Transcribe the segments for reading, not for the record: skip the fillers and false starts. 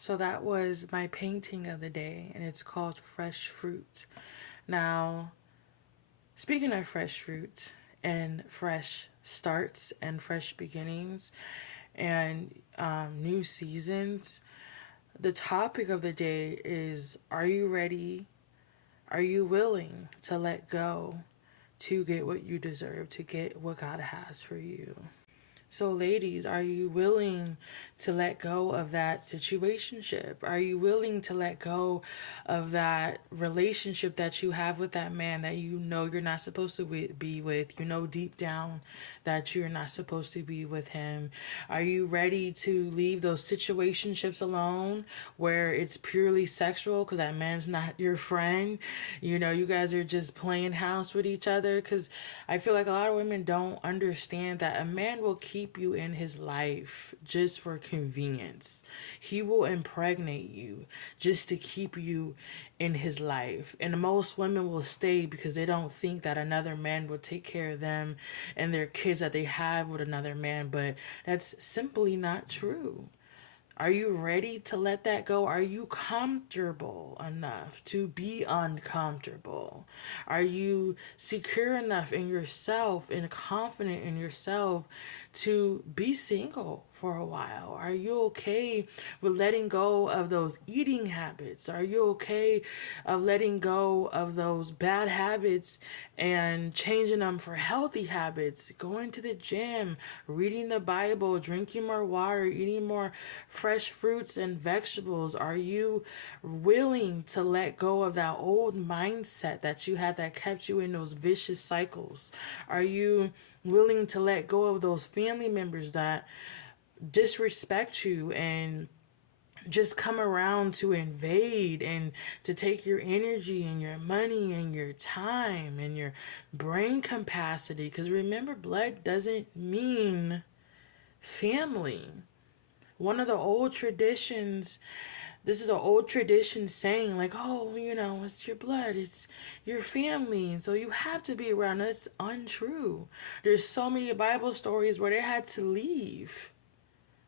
So that was my painting of the day, and it's called Fresh Fruit. Now, speaking of fresh fruit and fresh starts and fresh beginnings and new seasons, the topic of the day is, are you ready? Are you willing to let go to get what you deserve, to get what God has for you? So, ladies, are you willing to let go of that situationship? Are you willing to let go of that relationship that you have with that man that you know you're not supposed to be with? You know deep down that you're not supposed to be with him. Are you ready to leave those situationships alone where it's purely sexual because that man's not your friend? You know, you guys are just playing house with each other, because I feel like a lot of women don't understand that a man will keep you in his life just for convenience. He will impregnate you just to keep you in his life. And most women will stay because they don't think that another man will take care of them and their kids that they have with another man. But that's simply not true. Are you ready to let that go? Are you comfortable enough to be uncomfortable? Are you secure enough in yourself and confident in yourself to be single for a while? Are you okay with letting go of those eating habits? Are you okay of letting go of those bad habits and changing them for healthy habits? Going to the gym, reading the Bible, drinking more water, eating more fresh fruits and vegetables. Are you willing to let go of that old mindset that you had that kept you in those vicious cycles? Are you willing to let go of those family members that disrespect you and just come around to invade and to take your energy and your money and your time and your brain capacity? Because remember, blood doesn't mean family. One of the old traditions, this is an old tradition saying, like, oh, you know, it's your blood, it's your family, and so you have to be around. That's untrue. There's so many Bible stories where they had to leave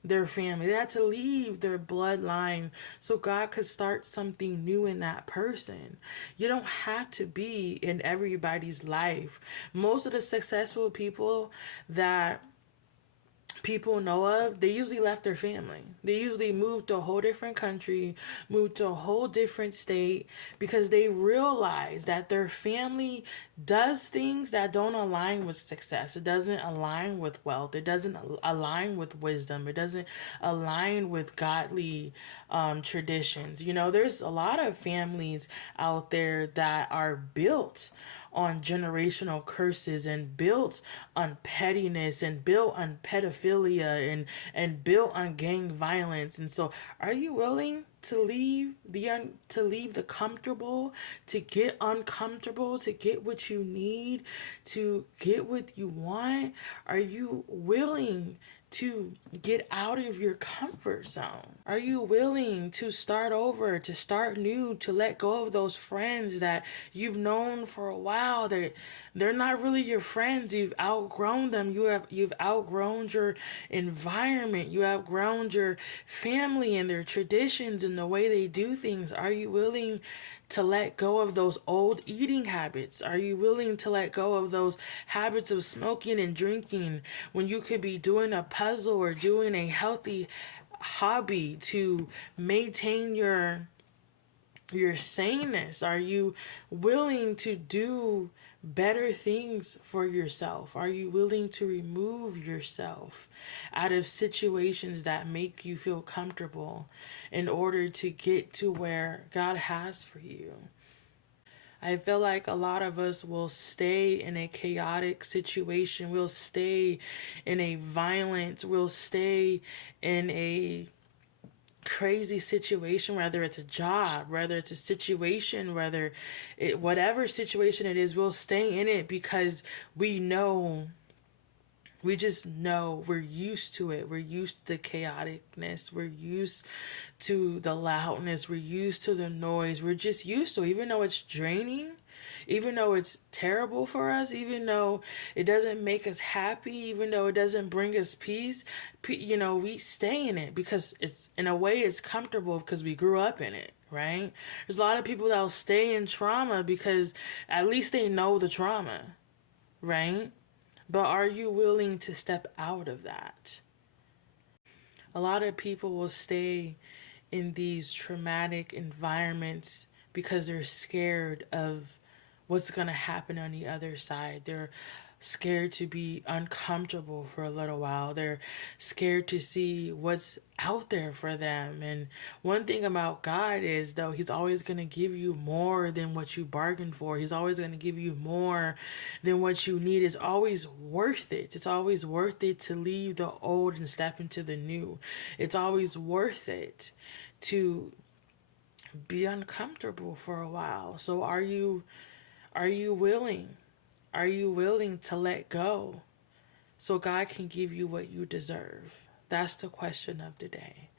their family. They had to leave their bloodline so God could start something new in that person. You don't have to be in everybody's life. Most of the successful people that people know of, they usually left their family. They usually moved to a whole different country, moved to a whole different state, because they realize that their family does things that don't align with success. It doesn't align with wealth. It doesn't align with wisdom. It doesn't align with godly traditions. You know, there's a lot of families out there that are built on generational curses and built on pettiness and built on pedophilia and built on gang violence. And so, are you willing to leave the comfortable, to get uncomfortable, to get what you need, to get what you want? Are you willing to get out of your comfort zone? Are you willing to start over, to start new, to let go of those friends that you've known for a while, that they're not really your friends? You've outgrown them. You've outgrown your environment. You have outgrown your family and their traditions and the way they do things. Are you willing to let go of those old eating habits? Are you willing to let go of those habits of smoking and drinking when you could be doing a puzzle or doing a healthy hobby to maintain your saneness? Are you willing to do better things for yourself? Are you willing to remove yourself out of situations that make you feel comfortable in order to get to where God has for you? I feel like a lot of us will stay in a chaotic situation. We'll stay in a violent, we'll stay in a crazy situation, whether it's a job, whether it's a situation, whatever situation it is, we'll stay in it because we just know, we're used to it. We're used to the chaoticness. We're used to the loudness. We're used to the noise. We're just used to it. Even though it's draining, Even though it's terrible for us, even though it doesn't make us happy, even though it doesn't bring us peace, we stay in it because it's, in a way, it's comfortable because we grew up in it, right? There's a lot of people that'll stay in trauma because at least they know the trauma, right? But are you willing to step out of that? A lot of people will stay in these traumatic environments because they're scared of what's going to happen on the other side. They're scared to be uncomfortable for a little while. They're scared to see what's out there for them. And one thing about God is, though, He's always going to give you more than what you bargained for. He's always going to give you more than what you need. It's always worth it. It's always worth it to leave the old and step into the new. It's always worth it to be uncomfortable for a while. So are you willing? Are you willing to let go so God can give you what you deserve? That's the question of the day.